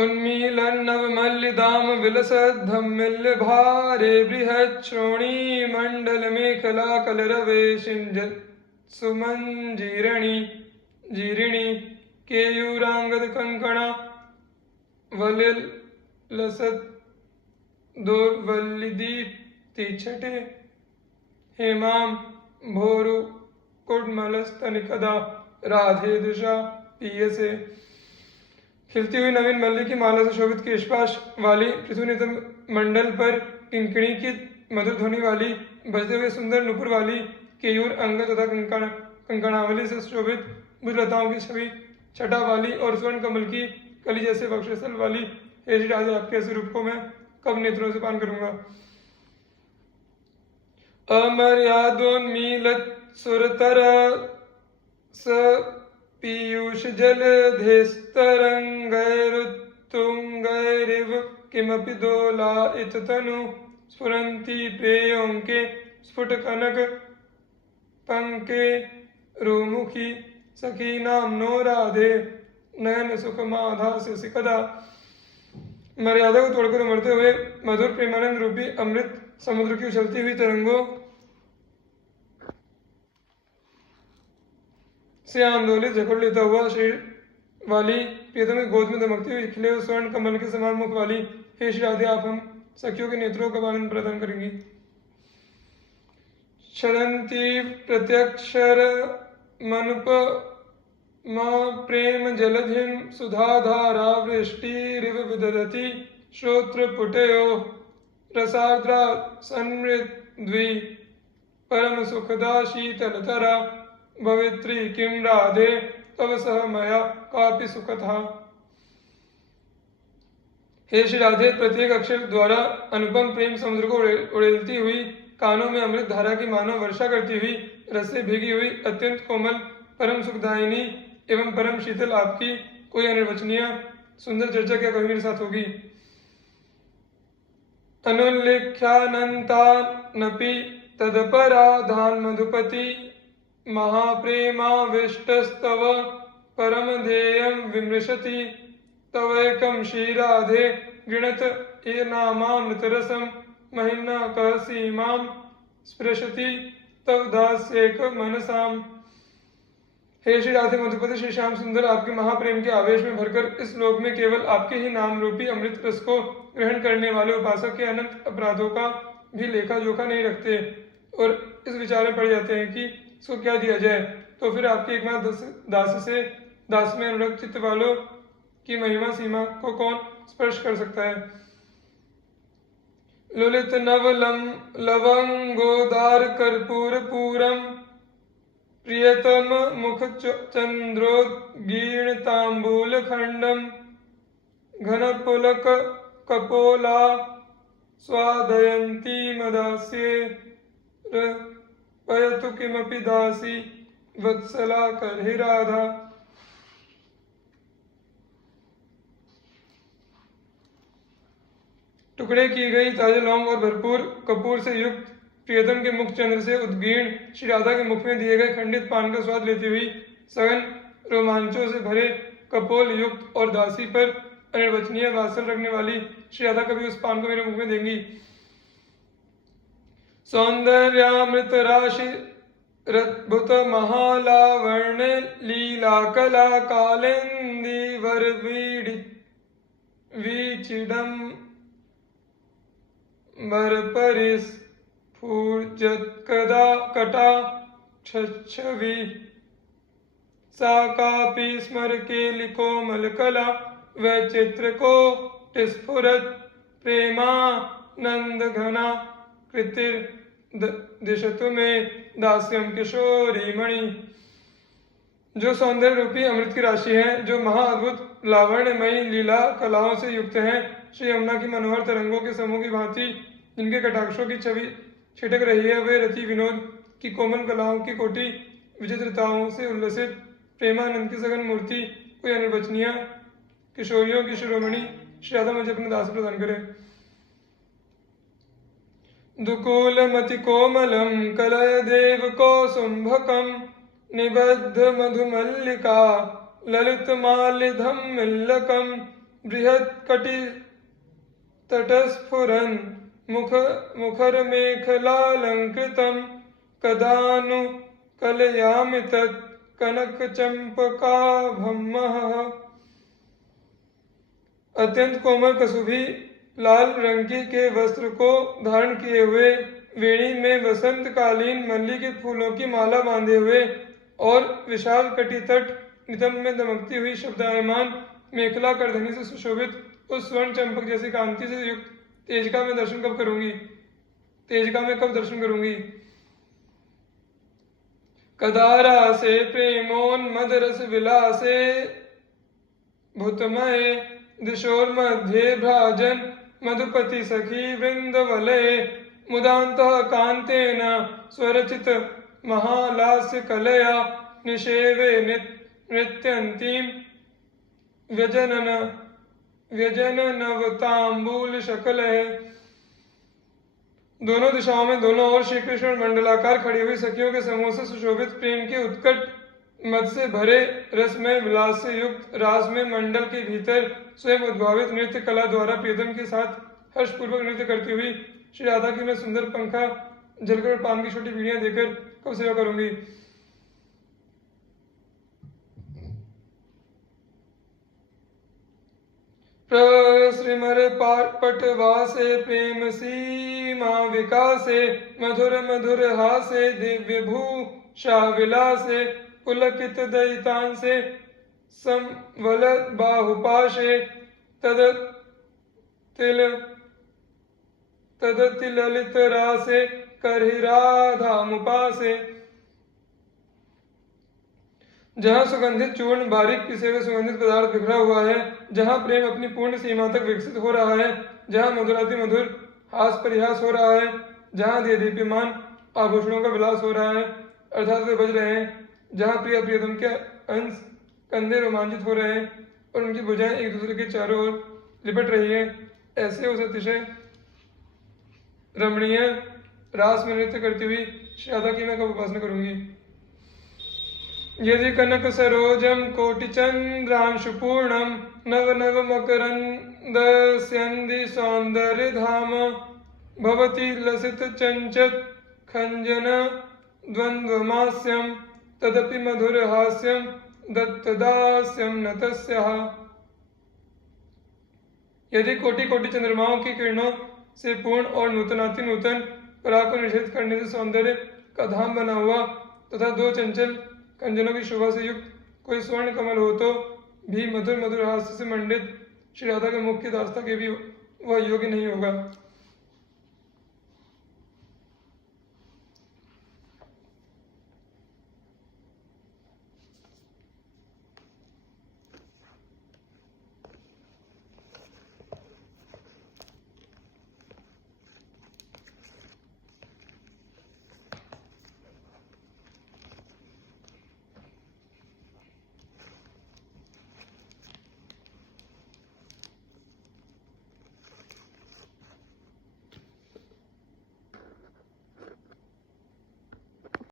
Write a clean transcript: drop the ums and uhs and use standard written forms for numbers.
उन्मीलन्नवमल्लिदाम विलसद्धम्मिल्लभारे बृहच्छ्रोणीमण्डलमेखला कलरवेशिञ्जत्सुमञ्जीरिणी जीरिणी केयूराङ्गदकङ्कणा वलिलसत् दुर्वल्लिदीप्तिछटे हेमां भोरुकुड्मलस्तनिकदा राधे दृशा पीयसे। खिलती हुई नवीन मल्ली की माला से शोभित केशपाश वाली पृथुनित मंडल पर किंकिणी की मधुर ध्वनि वाली बजते हुए सुंदर नुपुर वाली केयूर अंग तथा कंकणावली से शोभित बुधलताओं की छवि छटा वाली और स्वर्ण कमल की कली जैसे वक्षस्थल वाली हे श्री राधे, आपके ऐसे रूप को मैं कब नेत्रों से पान करूंगा। अमर्यादोन्मीलत सुरतर स पीयूष जलधेस्तरंगैरुत्तुंगैरिव किमपि दोलायिततनु स्फुरन्ति प्रेयोऽङ्के स्फुट कनक पंके रुमुखी सखी नाम्नो राधे नयन सुखमाधास्यसि कदा। मर्यादा को तोड़कर उमड़ते हुए मधुर प्रेमानंद रूपी अमृत समुद्र की उछलती हुई तरंगों से आंदोलित जकड़ लेता हुआ शरीर वाली प्रियतम की गोद में दमकती हुई खिले हुए स्वर्ण कमल के समान मुख वाली हे श्री राधे, आप हम सखियों के नेत्रों का आनंद प्रदान करेंगी। क्षरंती प्रत्यक्षर मनुप प्रेम जलधिम सुधाधारा वृष्टिरिव विदधति श्रोत्रपुटयो रसार्द्रा संमृद्वी परम सुखदा शीतलतरा भवित्री किम राधे तव सह मया कापि सुखथा। हे श्री राधे, प्रत्येक अक्षर द्वारा अनुपम प्रेम समुद्र को उड़ेलती हुई कानों में अमृत धारा की मानव वर्षा करती हुई रस से भीगी हुई अत्यंत कोमल परम सुखदायिनी एवं परम शीतल आपकी कोई अनिर्वचनीय सुंदर चर्चा क्या कभी मेरे साथ होगी। अनुल्लेख्यानन्तानपि तदपराधान मधुपति महाप्रेमाविष्टस्तव परमधेयं विमृशति तवैकं श्रीराधे गृणत ये नामामृतरसं महिम्ना कः सीमां स्पृशति तव दास्यैक मनसाम्। हे श्री राधे मधुपति श्री श्याम सुंदर, आपके महाप्रेम के आवेश में भरकर इस लोक में केवल आपके ही नाम रूपी अमृत रस को ग्रहण करने वाले उपासक के अनंत अपराधों का भी लेखा जोखा नहीं रखते और इस विचार में पड़ जाते हैं कि इसको क्या दिया जाए, तो फिर आपके एकमात्र दास में अनुरक्त चित्त वालों की महिमा सीमा को कौन स्पर्श कर सकता है। ललित नवलम लवंगोदार कर्पूर पूरम प्रियतम मुख चंद्रोद्गीर्ण तांबूल खंडम घन पुलक कपोला स्वादयंती मदास्ये पयतु किमपि दासी वत्सला करहि राधा। टुकड़े की गई ताजे लौंग और भरपूर कपूर से युक्त प्रियतम के मुख चंद्र से उद्गीर्ण श्री राधा के मुख में दिए गए खंडित पान का स्वाद लेती हुई सघन रोमांचों से भरे कपोल युक्त और दासी पर अनिर्वचनीय वात्सल रखने वाली श्री राधा कभी उस पान को मेरे मुख में देंगी। सौंदर्यामृत राशि रद्भुत महालावण्य लीला कला कालिंदी वर विचिडम वर परिस्फुर्जत्कदा कटा छवि सा कापि स्मर के लिकोमल कला वैचित्र को स्फुरत प्रेमानंद घना कृतिर दिशतु में दास्यम किशोरी मणि। जो सौंदर्य रूपी अमृत की राशि है, जो महाअद्भुत लावण्यमयी लीला कलाओं से युक्त है, श्री यमुना की मनोहर तरंगों के समूह की भांति जिनके कटाक्षों की छवि छिटक रही है, वे रति विनोद की कोमल कलाओं की कोटि विचित्रताओं से उल्लसित प्रेमानंद की सघन मूर्ति कोई अनिर्वचनीय किशोरियों की शिरोमणि श्री राधा मुझे अपने दास प्रदान करे। दुकूलमति कोमलम कलय देव कौसुंभकम निबद्ध मधुमल्लिका ललित माल्यधम मिल्लकम बृहत् कटि तटस्फुरन् मुखरमेखलालङ्कृतं कदानु कलयामि तत् कनकचम्पकाभम्मः। अत्यंत कोमल कसुभी लाल रंग के वस्त्र को धारण किए हुए, वेणी में वसंतकालीन मल्ली के फूलों की माला बांधे हुए और विशाल कटितट नितंब में दमकती हुई शब्दायमान मेखला करधनी से सुशोभित उस स्वर्ण चंपक जैसी कांति से युक्त तेजिका में दर्शन कब करूंगी? तेजिका में कब दर्शन करूंगी? कदारा से प्रेमोन्मद रस विलासे भूतमय दिशोर मध्य भ्राजन मधुपति सखी वृंदवलये मुदान्तः कांतेन स्वरचित महालास्य कलया निषेवे नृत्यन्तीं व्यजननवताम्बूल शकलये। दोनों दिशाओं में दोनों ओर श्री कृष्ण मंडलाकार खड़ी हुई सखियों के समूह से सुशोभित प्रेम के उत्कट मद से भरे रसमय विलास से युक्त रास में मंडल के भीतर स्वयं उद्भावित नृत्य कला द्वारा प्रियतम के साथ हर्षपूर्वक नृत्य करती हुई श्री राधा की मैं सुंदर पंखा जलकर और पान की छोटी बीड़ियां देकर कब सेवा करूंगी? प्रसृमर पटवासे प्रेम सीमा विकासे मधुर मधुर हासे दिव्य भूषा विलासे पुलकित दयितांसे संवल बाहुपाशे तदतिललित रासे करहिराधामुपासे। जहाँ सुगंधित चूर्ण बारीक पिसे हुए सुगंधित पदार्थ बिखरा हुआ है, जहाँ प्रेम अपनी पूर्ण सीमा तक विकसित हो रहा है, जहाँ मधुराति मधुर हास परिहास हो रहा है, जहाँ दीप्यमान आभूषणों का विलास हो रहा है अर्थात वे बज रहे हैं, जहाँ प्रिय प्रियतम के अंश कंधे रोमांचित हो रहे हैं और उनकी भुजाएं एक दूसरे के चारों ओर लिपट रही है, ऐसे उस अतिशय रमणीय रास में नृत्य करती हुई श्री राधा की मैं कब उपासना करूंगी? यदि कनक सरोजम कोटिचंद्रांशुपूर्णम नव नव मकरंदस्यन्दी सौंदर्य धाम भवती लसित चंचत खंजन द्वंद्वमास्यम तदपि मधुर हास्यम दत्तदास्यम न तस्याः। यदि कोटि कोटि चंद्रमाओं की किरणों से पूर्ण और नूतनाति नूतन पराग को निषेध करने से सौंदर्य का धाम बना हुआ तथा दो चंचल कंजनों की शोभा से युक्त कोई स्वर्ण कमल हो तो भी मधुर मधुर हास्य से मंडित श्री राधा के मुख की दास्ता के भी वह योग्य नहीं होगा।